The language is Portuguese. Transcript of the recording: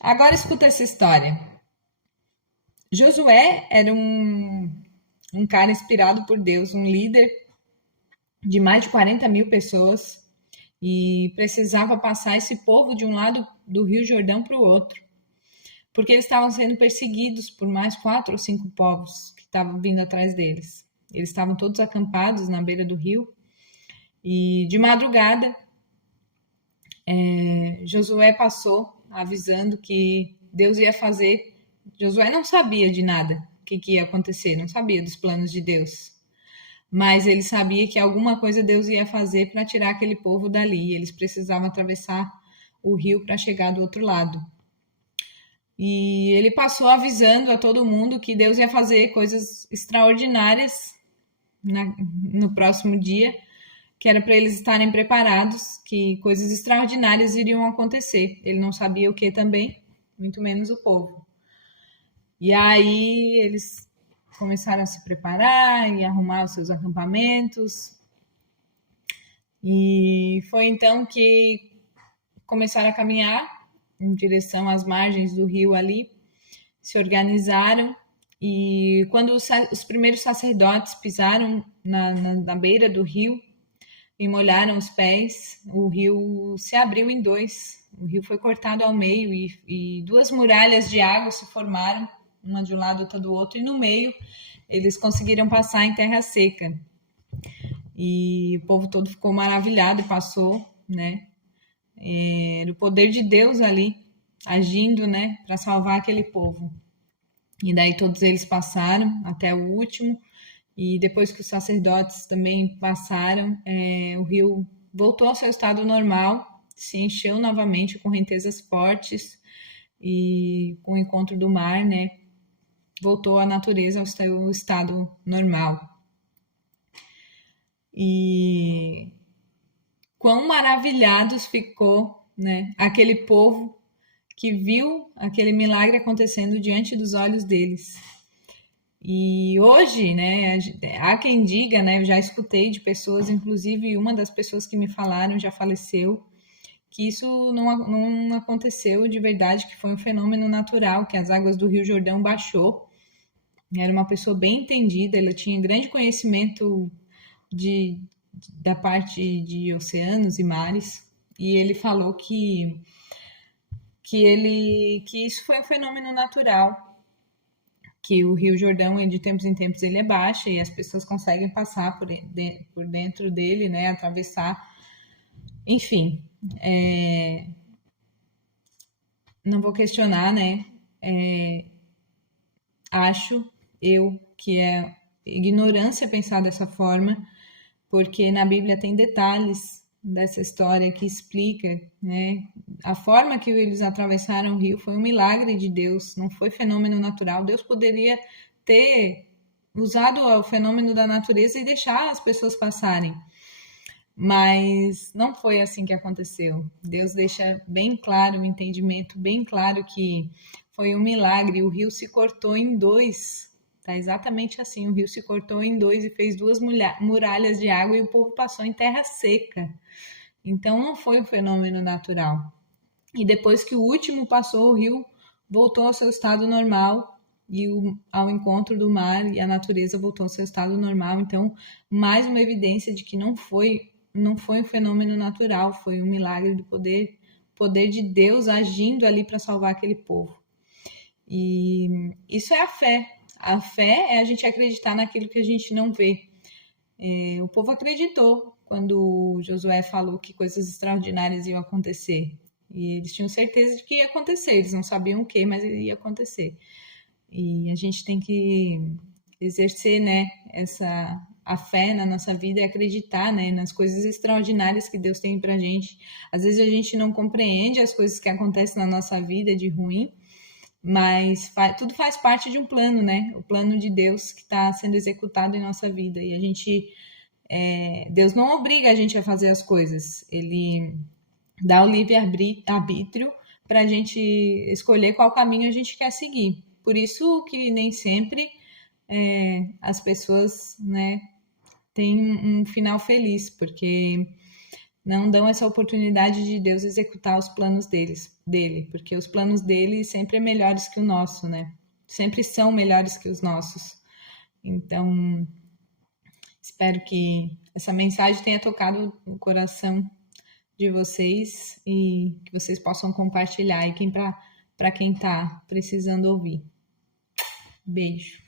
Agora escuta essa história. Josué era um cara inspirado por Deus, um líder de mais de 40 mil pessoas e precisava passar esse povo de um lado do Rio Jordão para o outro, porque eles estavam sendo perseguidos por mais 4 ou 5 povos que estavam vindo atrás deles. Eles estavam todos acampados na beira do rio e de madrugada Josué passou avisando que Deus ia fazer. Josué não sabia de nada que ia acontecer, não sabia dos planos de Deus. Mas ele sabia que alguma coisa Deus ia fazer para tirar aquele povo dali. Eles precisavam atravessar o rio para chegar do outro lado. E ele passou avisando a todo mundo que Deus ia fazer coisas extraordinárias no próximo dia, que era para eles estarem preparados, que coisas extraordinárias iriam acontecer. Ele não sabia o que também, muito menos o povo. E aí eles começaram a se preparar e arrumar os seus acampamentos. E foi então que começaram a caminhar em direção às margens do rio ali, se organizaram e quando os primeiros sacerdotes pisaram na beira do rio e molharam os pés, o rio se abriu em dois. O rio foi cortado ao meio e 2 muralhas de água se formaram, uma de um lado, outra do outro, e no meio eles conseguiram passar em terra seca. E o povo todo ficou maravilhado e passou, né? Era o poder de Deus ali agindo, né, para salvar aquele povo. E daí todos eles passaram até o último. E depois que os sacerdotes também passaram, o rio voltou ao seu estado normal, se encheu novamente, correntezas fortes e com o encontro do mar, né, voltou a natureza ao seu estado normal. E quão maravilhados ficou, né, aquele povo que viu aquele milagre acontecendo diante dos olhos deles. E hoje, né, há quem diga, né, eu já escutei de pessoas, inclusive uma das pessoas que me falaram já faleceu, que isso não aconteceu de verdade, que foi um fenômeno natural, que as águas do Rio Jordão baixou. Era uma pessoa bem entendida, ela tinha grande conhecimento de, da parte de oceanos e mares, e ele falou que isso foi um fenômeno natural, que o Rio Jordão, de tempos em tempos, ele é baixo e as pessoas conseguem passar por dentro dele, né, atravessar. Enfim, não vou questionar, né, acho eu que é ignorância pensar dessa forma, porque na Bíblia tem detalhes dessa história que explica, né, a forma que eles atravessaram o rio foi um milagre de Deus, não foi fenômeno natural. Deus poderia ter usado o fenômeno da natureza e deixar as pessoas passarem, mas não foi assim que aconteceu. Deus deixa bem claro, o entendimento bem claro que foi um milagre. O rio se cortou em dois, tá exatamente assim. O rio se cortou em dois e fez 2 muralhas de água e o povo passou em terra seca. Então não foi um fenômeno natural. E depois que o último passou, o rio voltou ao seu estado normal e ao encontro do mar e a natureza voltou ao seu estado normal. Então, mais uma evidência de que não foi um fenômeno natural, foi um milagre do poder de Deus agindo ali para salvar aquele povo. E isso é a fé. A fé é a gente acreditar naquilo que a gente não vê. O povo acreditou quando Josué falou que coisas extraordinárias iam acontecer. E eles tinham certeza de que ia acontecer. Eles não sabiam o que, mas ia acontecer. E a gente tem que exercer, né, a fé na nossa vida e acreditar, né, nas coisas extraordinárias que Deus tem pra gente. Às vezes a gente não compreende as coisas que acontecem na nossa vida de ruim, mas tudo faz parte de um plano, né? O plano de Deus que está sendo executado em nossa vida. E a gente, Deus não obriga a gente a fazer as coisas. Ele dá o livre-arbítrio para a gente escolher qual caminho a gente quer seguir. Por isso que nem sempre as pessoas, né, têm um final feliz, porque não dão essa oportunidade de Deus executar os planos dele, porque os planos dele sempre é melhores que o nosso, né? Sempre são melhores que os nossos. Então, espero que essa mensagem tenha tocado o coração de vocês e que vocês possam compartilhar aí para quem está precisando ouvir. Beijo.